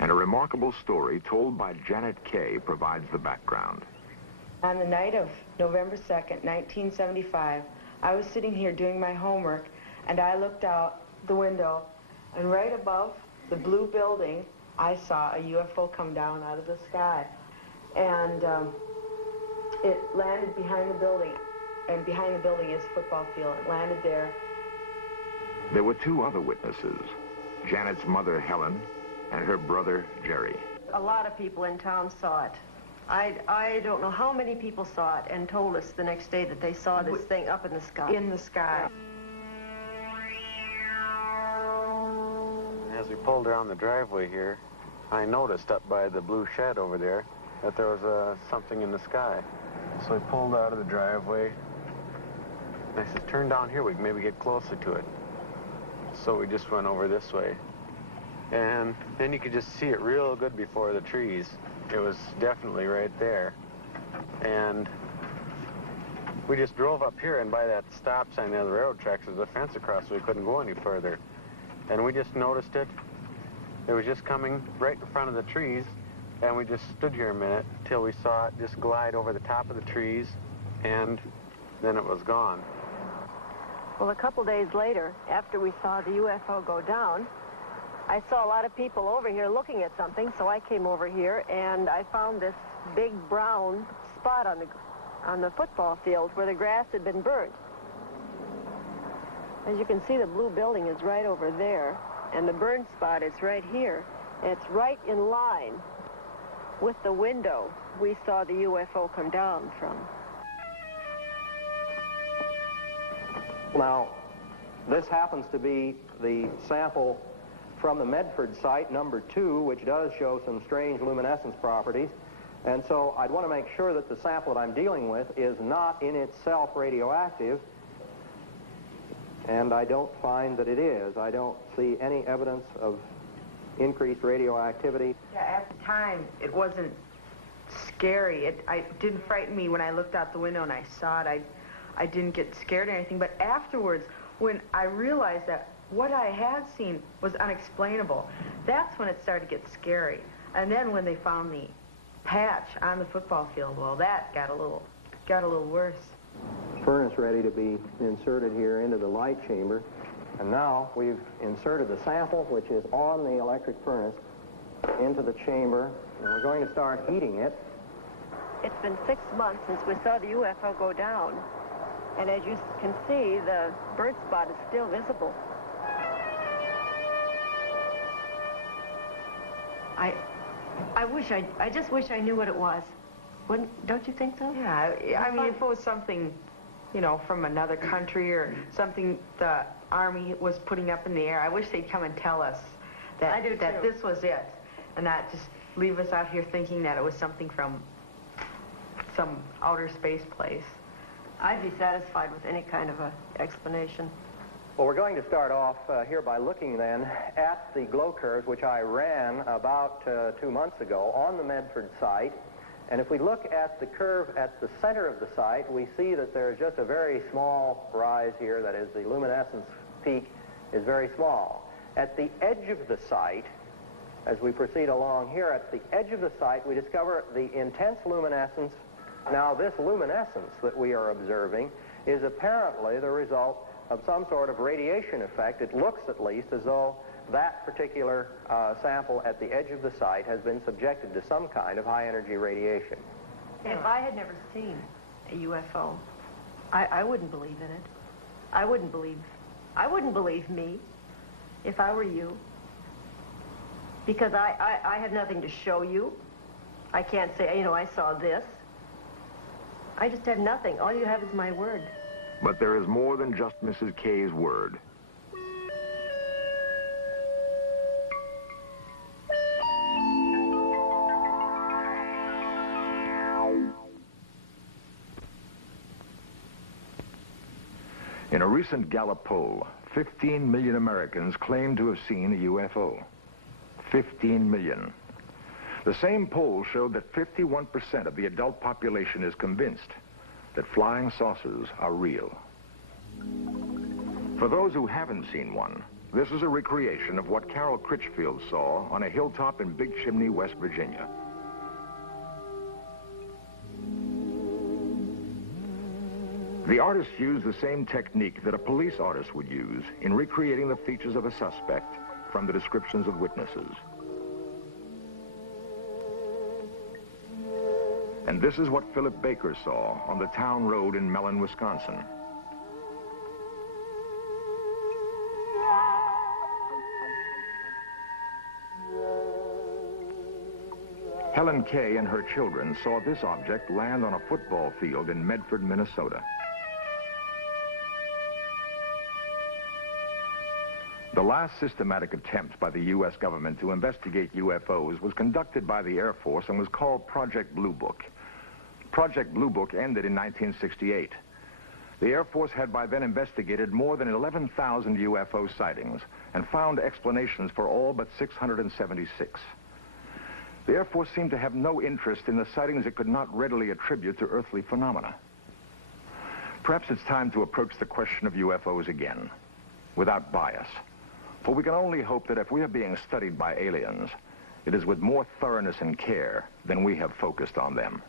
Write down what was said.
And a remarkable story told by Janet Kay provides the background. On the night of November 2nd, 1975, I was sitting here doing my homework, and I looked out the window, and right above the blue building, I saw a UFO come down out of the sky. And it landed behind the building, and behind the building is a football field. It landed there. There were two other witnesses, Janet's mother, Helen, and her brother, Jerry. A lot of people in town saw it. I don't know how many people saw it and told us the next day that they saw this thing up in the sky. In the sky. As we pulled around the driveway here, I noticed up by the blue shed over there that there was something in the sky. So we pulled out of the driveway. And I said, turn down here, we can maybe get closer to it. So we just went over this way. And then you could just see it real good before the trees. It was definitely right there. And we just drove up here, and by that stop sign there, the railroad tracks, there's a fence across, so we couldn't go any further. And we just noticed it. It was just coming right in front of the trees, and we just stood here a minute till we saw it just glide over the top of the trees, and then it was gone. Well, a couple days later, after we saw the UFO go down, I saw a lot of people over here looking at something, so I came over here and I found this big brown spot on the football field where the grass had been burnt. As you can see, the blue building is right over there, and the burn spot is right here. And it's right in line with the window we saw the UFO come down from. Now, this happens to be the sample from the Medford site, number 2, which does show some strange luminescence properties. And so I'd want to make sure that the sample that I'm dealing with is not in itself radioactive. And I don't find that it is. I don't see any evidence of increased radioactivity. Yeah, at the time, it wasn't scary. It didn't frighten me when I looked out the window and I saw it. I didn't get scared or anything. But afterwards, when I realized that what I had seen was unexplainable, that's when it started to get scary. And then when they found the patch on the football field, well, that got a little worse. Furnace ready to be inserted here into the light chamber. And now we've inserted the sample, which is on the electric furnace, into the chamber, and we're going to start heating it. It's been 6 months since we saw the UFO go down, and as you can see, the burnt spot is still visible. I just wish I knew what it was. Don't you think so? Yeah, I mean, if it was something, you know, from another country or something the Army was putting up in the air, I wish they'd come and tell us that, that this was it, and not just leave us out here thinking that it was something from some outer space place. I'd be satisfied with any kind of an explanation. Well, we're going to start off here by looking then at the glow curves, which I ran about 2 months ago on the Medford site. And if we look at the curve at the center of the site, we see that there's just a very small rise here. That is, the luminescence peak is very small. At the edge of the site, as we proceed along here, at the edge of the site, we discover the intense luminescence. Now, this luminescence that we are observing is apparently the result of some sort of radiation effect. It looks, at least, as though that particular sample at the edge of the site has been subjected to some kind of high-energy radiation. If I had never seen a UFO, I wouldn't believe in it. I wouldn't believe me if I were you. Because I have nothing to show you. I can't say, you know, I saw this. I just have nothing. All you have is my word. But there is more than just Mrs. Kay's word. In a recent Gallup poll, 15 million Americans claim to have seen a UFO. 15 million. The same poll showed that 51% of the adult population is convinced that flying saucers are real. For those who haven't seen one, This is a recreation of what Carol Critchfield saw on a hilltop in Big Chimney, West Virginia. The artist used the same technique that a police artist would use in recreating the features of a suspect from the descriptions of witnesses. And this is what Philip Baker saw on the town road in Mellon, Wisconsin. Helen Kay and her children saw this object land on a football field in Medford, Minnesota. The last systematic attempt by the U.S. government to investigate UFOs was conducted by the Air Force and was called Project Blue Book. Project Blue Book ended in 1968. The Air Force had by then investigated more than 11,000 UFO sightings and found explanations for all but 676. The Air Force seemed to have no interest in the sightings it could not readily attribute to earthly phenomena. Perhaps it's time to approach the question of UFOs again, without bias. For we can only hope that if we are being studied by aliens, it is with more thoroughness and care than we have focused on them.